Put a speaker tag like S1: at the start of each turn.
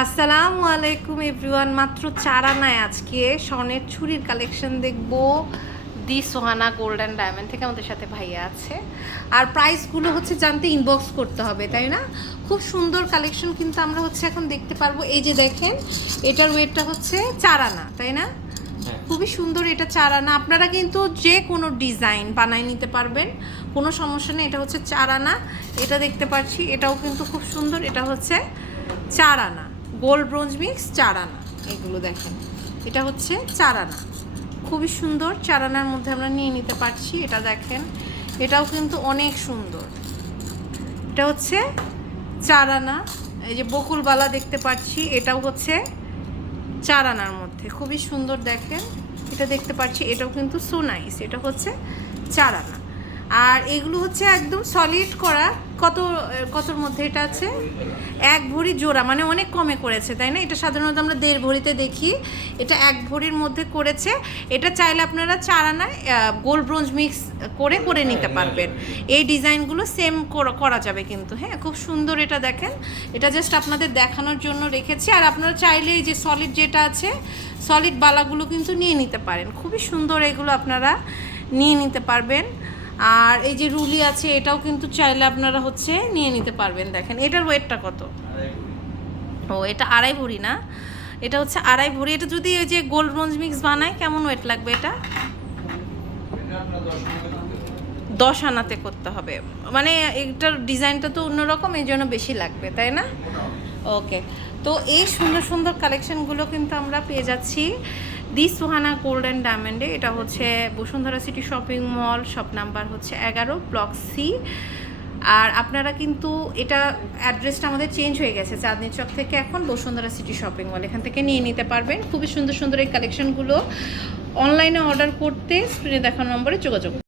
S1: আসসালামু আলাইকুম এভরিওয়ান মাত্র চার আনায় আজকে স্বর্ণের ছুরির কালেকশন দেখব। The Sohana gold and diamond থেকে আমাদের সাথে ভাইয়া আছে। আর প্রাইসগুলো হচ্ছে জানতে ইনবক্স করতে হবে তাই না? খুব সুন্দর কালেকশন কিন্তু আমরা হচ্ছে এখন দেখতে পারব। এই যে দেখেন এটার ওয়েটটা হচ্ছে চার আনা তাই না? খুবই সুন্দর এটা চার আনা আপনারা কিন্তু যে কোনো ডিজাইন বানাই নিতে পারবেন কোনো সমস্যা নেই এটা হচ্ছে চার আনা এটা দেখতে পাচ্ছি এটাও কিন্তু খুব সুন্দর এটা হচ্ছে চার আনা গোল্ড ব্রোঞ্জ মিক্স চার আনা এগুলো দেখেন। এটা হচ্ছে চার আনা খুবই সুন্দর চার আনার মধ্যে আমরা নিয়ে নিতে পারছি, এটা দেখেন। এটাও কিন্তু অনেক সুন্দর। এটা হচ্ছে চার আনা এই যে বকুলবালা দেখতে পাচ্ছি, এটাও হচ্ছে চার আনার মধ্যে। খুবই সুন্দর দেখেন, এটা দেখতে পাচ্ছি, এটাও কিন্তু সো নাইস, এটা হচ্ছে চার আনা আর এগুলো হচ্ছে একদম সলিড করা। কত, কতর মধ্যে এটা আছে? এক ভরি জোড়া মানে অনেক কমে করেছে, তাই না? এটা সাধারণত আমরা দেড় ভরিতে দেখি। এটা এক ভরির মধ্যে করেছে। এটা চাইলে আপনারা চার আনায় গোল্ড ব্রোঞ্জ মিক্স করে করে নিতে পারবেন। এই ডিজাইনগুলো সেম করা যাবে কিন্তু হ্যাঁ? খুব সুন্দর এটা দেখেন। এটা জাস্ট আপনাদের দেখানোর জন্য রেখেছি। আর আপনারা চাইলে এই যে সলিড যেটা আছে সলিড বালাগুলো কিন্তু নিয়ে নিতে পারেন। খুবই সুন্দর এগুলো আপনারা নিয়ে নিতে পারবেন। আর এই যে রুলি আছে এটাও কিন্তু চাইলে আপনারা হচ্ছে নিয়ে নিতে পারবেন দেখেন। এটার ওয়েটটা কত? ও এটা আড়াই ভরি না? এটা হচ্ছে আড়াই ভরি। এটা যদি ওই যে গোল্ড ব্রোঞ্জ মিক্স বানায় কেমন ওয়েট লাগবে এটা? দশ আনাতে করতে হবে। মানে এটার ডিজাইনটা তো অন্যরকম এই জন্য বেশি লাগবে তাই না? ওকে। তো এই সুন্দর সুন্দর কালেকশনগুলো কিন্তু আমরা পেয়ে যাচ্ছি। দি সোহানা গোল্ড অ্যান্ড ডায়মন্ডে এটা হচ্ছে Bashundhara city shopping mall shop number হচ্ছে এগারো ব্লক সি আর আপনারা কিন্তু এটা অ্যাড্রেসটা আমাদের চেঞ্জ হয়ে গেছে চাঁদনি চক থেকে এখন বসুন্ধরা সিটি শপিং মল এখান থেকে নিয়ে নিতে পারবেন। খুবই সুন্দর সুন্দর এই কালেকশনগুলো অনলাইনে অর্ডার করতে স্ক্রিনে দেখানো নম্বরে যোগাযোগ